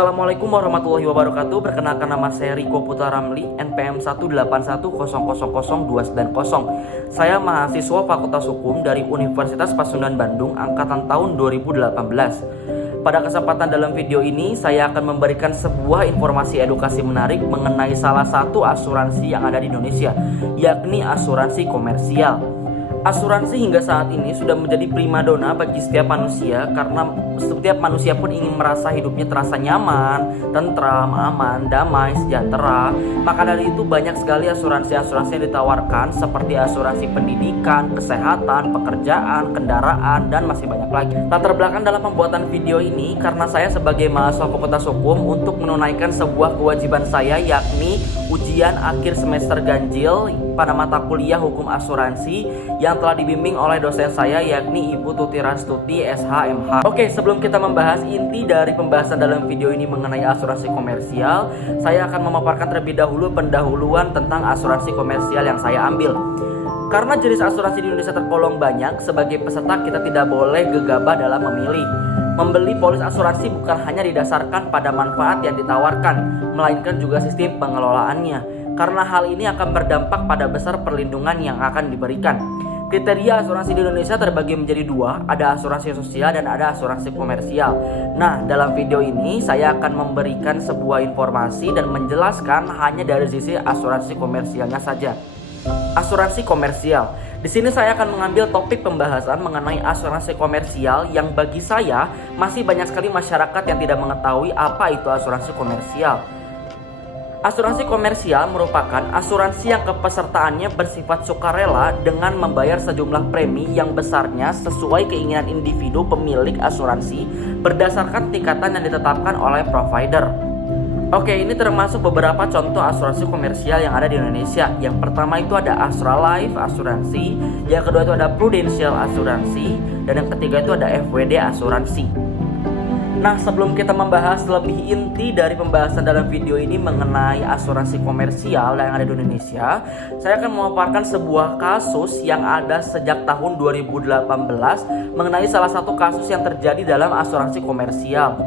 Assalamualaikum warahmatullahi wabarakatuh. Perkenalkan, nama saya Riko Putra Ramli, NPM 181000290. Saya mahasiswa Fakultas Hukum dari Universitas Pasundan Bandung angkatan tahun 2018. Pada kesempatan dalam video ini, saya akan memberikan sebuah informasi edukasi menarik mengenai salah satu asuransi yang ada di Indonesia, yakni asuransi komersial. Asuransi hingga saat ini sudah menjadi primadona bagi setiap manusia, karena setiap manusia pun ingin merasa hidupnya terasa nyaman, tentram, aman, damai, sejahtera. Maka dari itu banyak sekali asuransi-asuransi yang ditawarkan, seperti asuransi pendidikan, kesehatan, pekerjaan, kendaraan, dan masih banyak lagi. Latar belakang dalam pembuatan video ini karena saya sebagai mahasiswa Fakultas Hukum untuk menunaikan sebuah kewajiban saya, yakni ujian akhir semester ganjil pada mata kuliah hukum asuransi yang telah dibimbing oleh dosen saya, yakni Ibu Tuti Rastuti SHMH. Oke, sebelum kita membahas inti dari pembahasan dalam video ini mengenai asuransi komersial, saya akan memaparkan terlebih dahulu pendahuluan tentang asuransi komersial yang saya ambil. Karena jenis asuransi di Indonesia tergolong banyak, sebagai peserta kita tidak boleh gegabah dalam memilih. Membeli polis asuransi bukan hanya didasarkan pada manfaat yang ditawarkan, melainkan juga sistem pengelolaannya. Karena hal ini akan berdampak pada besar perlindungan yang akan diberikan. Kriteria asuransi di Indonesia terbagi menjadi dua, ada asuransi sosial dan ada asuransi komersial. Nah, dalam video ini saya akan memberikan sebuah informasi dan menjelaskan hanya dari sisi asuransi komersialnya saja. Asuransi komersial. Di sini saya akan mengambil topik pembahasan mengenai asuransi komersial yang bagi saya masih banyak sekali masyarakat yang tidak mengetahui apa itu asuransi komersial. Asuransi komersial merupakan asuransi yang kepesertaannya bersifat sukarela dengan membayar sejumlah premi yang besarnya sesuai keinginan individu pemilik asuransi berdasarkan tingkatan yang ditetapkan oleh provider. Oke, ini termasuk beberapa contoh asuransi komersial yang ada di Indonesia. Yang pertama itu ada Astra Life Asuransi, yang kedua itu ada Prudential Asuransi, dan yang ketiga itu ada FWD Asuransi. Nah, sebelum kita membahas lebih inti dari pembahasan dalam video ini mengenai asuransi komersial yang ada di Indonesia, saya akan memaparkan sebuah kasus yang ada sejak tahun 2018 mengenai salah satu kasus yang terjadi dalam asuransi komersial.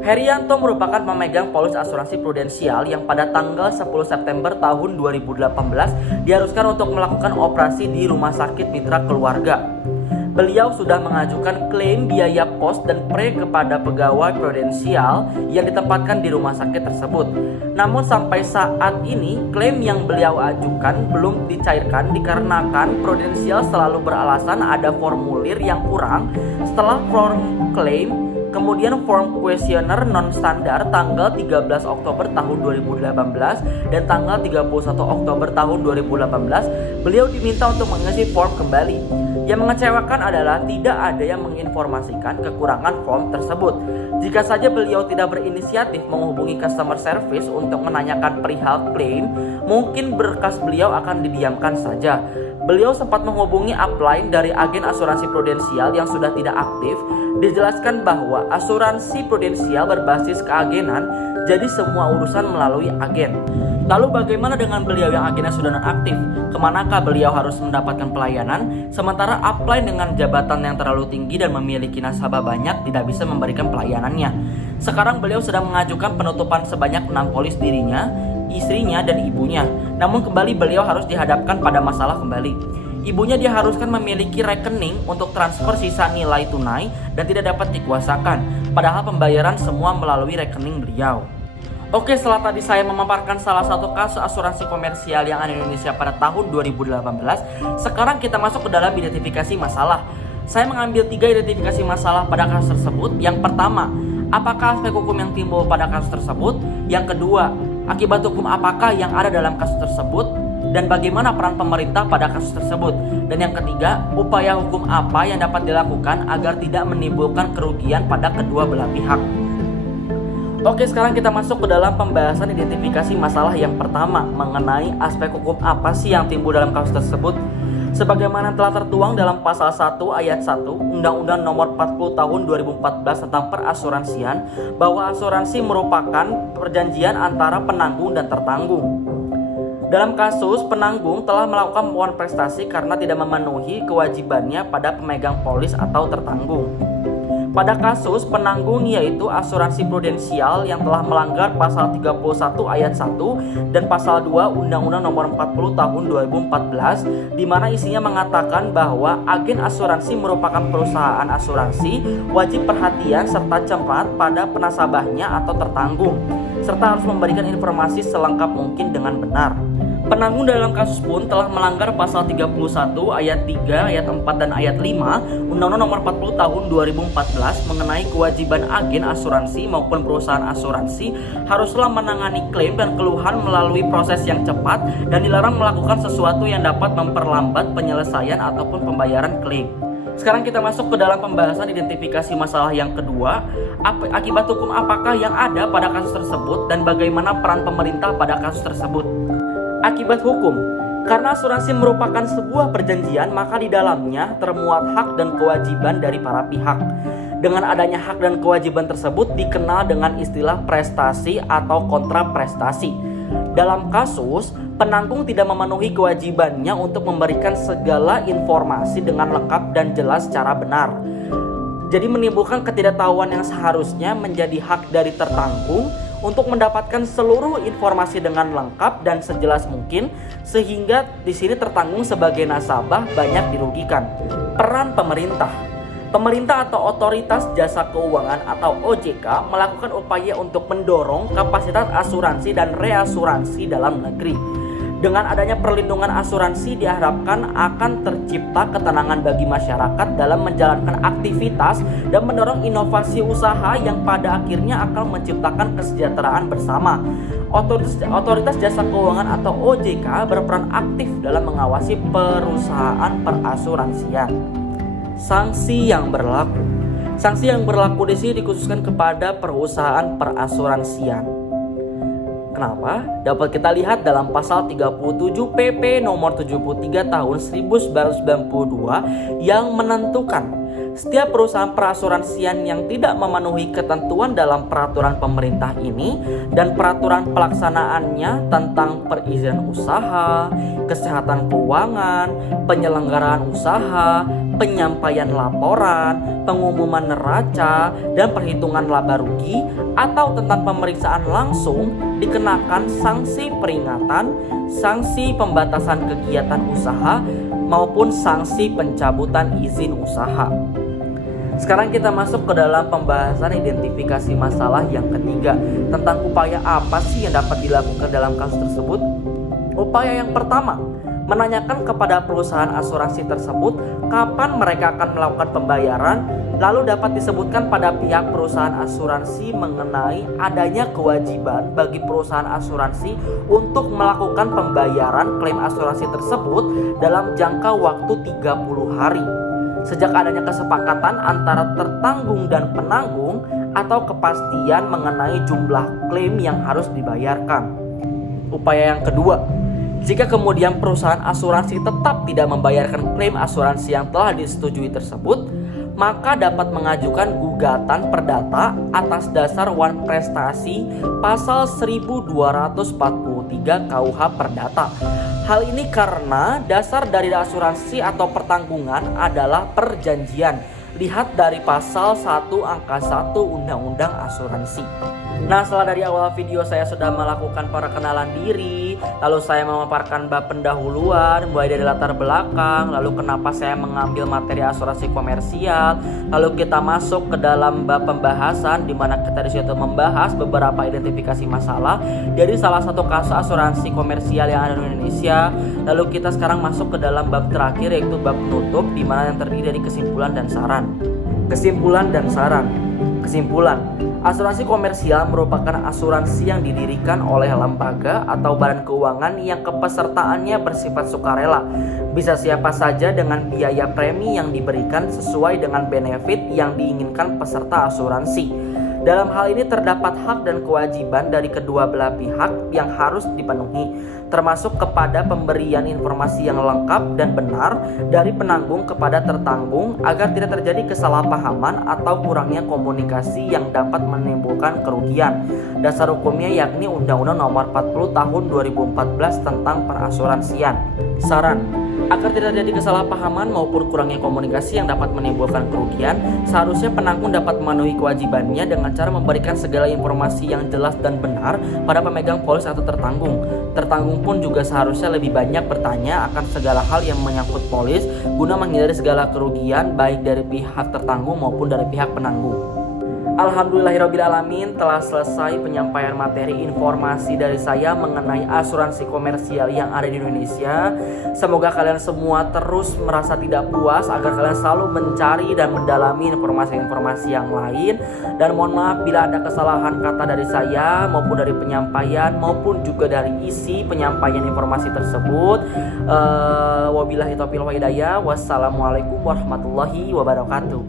Herianto merupakan pemegang polis asuransi prudensial yang pada tanggal 10 September tahun 2018 diharuskan untuk melakukan operasi di Rumah Sakit Mitra Keluarga. Beliau sudah mengajukan klaim biaya pos dan pre kepada pegawai prudensial yang ditempatkan di rumah sakit tersebut. Namun sampai saat ini klaim yang beliau ajukan belum dicairkan dikarenakan prudensial selalu beralasan ada formulir yang kurang. Setelah form klaim, kemudian form kuesioner non-standar tanggal 13 Oktober tahun 2018 dan tanggal 31 Oktober tahun 2018, beliau diminta untuk mengisi form kembali. Yang mengecewakan adalah tidak ada yang menginformasikan kekurangan form tersebut. Jika saja beliau tidak berinisiatif menghubungi customer service untuk menanyakan perihal klaim, mungkin berkas beliau akan didiamkan saja. Beliau sempat menghubungi upline dari agen asuransi prudensial yang sudah tidak aktif. Dijelaskan bahwa asuransi prudensial berbasis keagenan, jadi semua urusan melalui agen. Lalu bagaimana dengan beliau yang agennya sudah non-aktif? Kemanakah beliau harus mendapatkan pelayanan? Sementara upline dengan jabatan yang terlalu tinggi dan memiliki nasabah banyak tidak bisa memberikan pelayanannya. Sekarang beliau sedang mengajukan penutupan sebanyak 6 polis dirinya, istrinya, dan ibunya. Namun kembali beliau harus dihadapkan pada masalah kembali. Ibunya diharuskan memiliki rekening untuk transfer sisa nilai tunai dan tidak dapat dikuasakan, padahal pembayaran semua melalui rekening beliau. Oke, setelah tadi saya memaparkan salah satu kasus asuransi komersial yang ada di Indonesia pada tahun 2018, sekarang kita masuk ke dalam identifikasi masalah. Saya mengambil 3 identifikasi masalah pada kasus tersebut. Yang pertama, apakah aspek hukum yang timbul pada kasus tersebut? Yang kedua, akibat hukum apakah yang ada dalam kasus tersebut? Dan bagaimana peran pemerintah pada kasus tersebut? Dan yang ketiga, upaya hukum apa yang dapat dilakukan agar tidak menimbulkan kerugian pada kedua belah pihak. Oke, sekarang kita masuk ke dalam pembahasan identifikasi masalah yang pertama mengenai aspek hukum apa sih yang timbul dalam kasus tersebut. Sebagaimana telah tertuang dalam pasal 1 ayat 1 Undang-Undang Nomor 40 Tahun 2014 tentang perasuransian, bahwa asuransi merupakan perjanjian antara penanggung dan tertanggung. Dalam kasus, penanggung telah melakukan pembunuhan prestasi karena tidak memenuhi kewajibannya pada pemegang polis atau tertanggung. Pada kasus penanggung yaitu asuransi prudensial yang telah melanggar pasal 31 ayat 1 dan pasal 2 Undang-Undang Nomor 40 Tahun 2014, di mana isinya mengatakan bahwa agen asuransi merupakan perusahaan asuransi wajib perhatian serta cermat pada penasabahnya atau tertanggung, serta harus memberikan informasi selengkap mungkin dengan benar. Penanggung dalam kasus pun telah melanggar pasal 31 ayat 3, ayat 4 dan ayat 5 Undang-Undang Nomor 40 Tahun 2014 mengenai kewajiban agen asuransi maupun perusahaan asuransi haruslah menangani klaim dan keluhan melalui proses yang cepat dan dilarang melakukan sesuatu yang dapat memperlambat penyelesaian ataupun pembayaran klaim. Sekarang kita masuk ke dalam pembahasan identifikasi masalah yang kedua. Akibat hukum apakah yang ada pada kasus tersebut dan bagaimana peran pemerintah pada kasus tersebut? Akibat hukum, karena asuransi merupakan sebuah perjanjian, maka di dalamnya termuat hak dan kewajiban dari para pihak. Dengan adanya hak dan kewajiban tersebut dikenal dengan istilah prestasi atau kontraprestasi. Dalam kasus, penanggung tidak memenuhi kewajibannya untuk memberikan segala informasi dengan lengkap dan jelas secara benar. Jadi menimbulkan ketidaktahuan yang seharusnya menjadi hak dari tertanggung untuk mendapatkan seluruh informasi dengan lengkap dan sejelas mungkin, sehingga di sini tertanggung sebagai nasabah banyak dirugikan. Peran pemerintah. Pemerintah atau otoritas jasa keuangan atau OJK melakukan upaya untuk mendorong kapasitas asuransi dan reasuransi dalam negeri. Dengan adanya perlindungan asuransi diharapkan akan tercipta ketenangan bagi masyarakat dalam menjalankan aktivitas dan mendorong inovasi usaha yang pada akhirnya akan menciptakan kesejahteraan bersama. Otoritas Jasa Keuangan atau OJK berperan aktif dalam mengawasi perusahaan perasuransian. Sanksi yang berlaku. Sanksi yang berlaku di sini dikhususkan kepada perusahaan perasuransian. Kenapa? Dapat kita lihat dalam pasal 37 PP nomor 73 tahun 1992 yang menentukan setiap perusahaan perasuransian yang tidak memenuhi ketentuan dalam peraturan pemerintah ini dan peraturan pelaksanaannya tentang perizinan usaha, kesehatan keuangan, penyelenggaraan usaha, penyampaian laporan, pengumuman neraca, dan perhitungan laba rugi atau tentang pemeriksaan langsung dikenakan sanksi peringatan, sanksi pembatasan kegiatan usaha, maupun sanksi pencabutan izin usaha. Sekarang kita masuk ke dalam pembahasan identifikasi masalah yang ketiga, tentang upaya apa sih yang dapat dilakukan dalam kasus tersebut. Upaya yang pertama, menanyakan kepada perusahaan asuransi tersebut kapan mereka akan melakukan pembayaran, lalu dapat disebutkan pada pihak perusahaan asuransi mengenai adanya kewajiban bagi perusahaan asuransi untuk melakukan pembayaran klaim asuransi tersebut dalam jangka waktu 30 hari. Sejak adanya kesepakatan antara tertanggung dan penanggung atau kepastian mengenai jumlah klaim yang harus dibayarkan. Upaya yang kedua, jika kemudian perusahaan asuransi tetap tidak membayarkan klaim asuransi yang telah disetujui tersebut, maka dapat mengajukan gugatan perdata atas dasar wan prestasi pasal 1243 KUH Perdata. Hal ini karena dasar dari asuransi atau pertanggungan adalah perjanjian. Lihat dari pasal 1 angka 1 Undang-Undang Asuransi. Nah, setelah dari awal video saya sudah melakukan perkenalan diri, lalu saya memaparkan bab pendahuluan, mulai dari latar belakang, lalu kenapa saya mengambil materi asuransi komersial, lalu kita masuk ke dalam bab pembahasan di mana kita di situ membahas beberapa identifikasi masalah dari salah satu kasus asuransi komersial yang ada di Indonesia. Lalu kita sekarang masuk ke dalam bab terakhir, yaitu bab penutup, di mana yang terdiri dari kesimpulan dan saran. Kesimpulan dan saran. Kesimpulan, asuransi komersial merupakan asuransi yang didirikan oleh lembaga atau badan keuangan yang kepesertaannya bersifat sukarela. Bisa siapa saja dengan biaya premi yang diberikan sesuai dengan benefit yang diinginkan peserta asuransi. Dalam hal ini terdapat hak dan kewajiban dari kedua belah pihak yang harus dipenuhi, termasuk kepada pemberian informasi yang lengkap dan benar dari penanggung kepada tertanggung agar tidak terjadi kesalahpahaman atau kurangnya komunikasi yang dapat menimbulkan kerugian. Dasar hukumnya yakni Undang-Undang Nomor 40 Tahun 2014 tentang perasuransian. Saran, Agar tidak terjadi kesalahpahaman maupun kurangnya komunikasi yang dapat menimbulkan kerugian, seharusnya penanggung dapat memenuhi kewajibannya dengan cara memberikan segala informasi yang jelas dan benar pada pemegang polis atau tertanggung. Tertanggung pun juga seharusnya lebih banyak bertanya akan segala hal yang menyangkut polis guna menghindari segala kerugian baik dari pihak tertanggung maupun dari pihak penanggung. Alhamdulillahirrabbilalamin, telah selesai penyampaian materi informasi dari saya mengenai asuransi komersial yang ada di Indonesia. Semoga kalian semua terus merasa tidak puas agar kalian selalu mencari dan mendalami informasi-informasi yang lain. Dan mohon maaf bila ada kesalahan kata dari saya maupun dari penyampaian maupun juga dari isi penyampaian informasi tersebut. Wabillahi taufiq wal hidayah. Wassalamualaikum warahmatullahi wabarakatuh.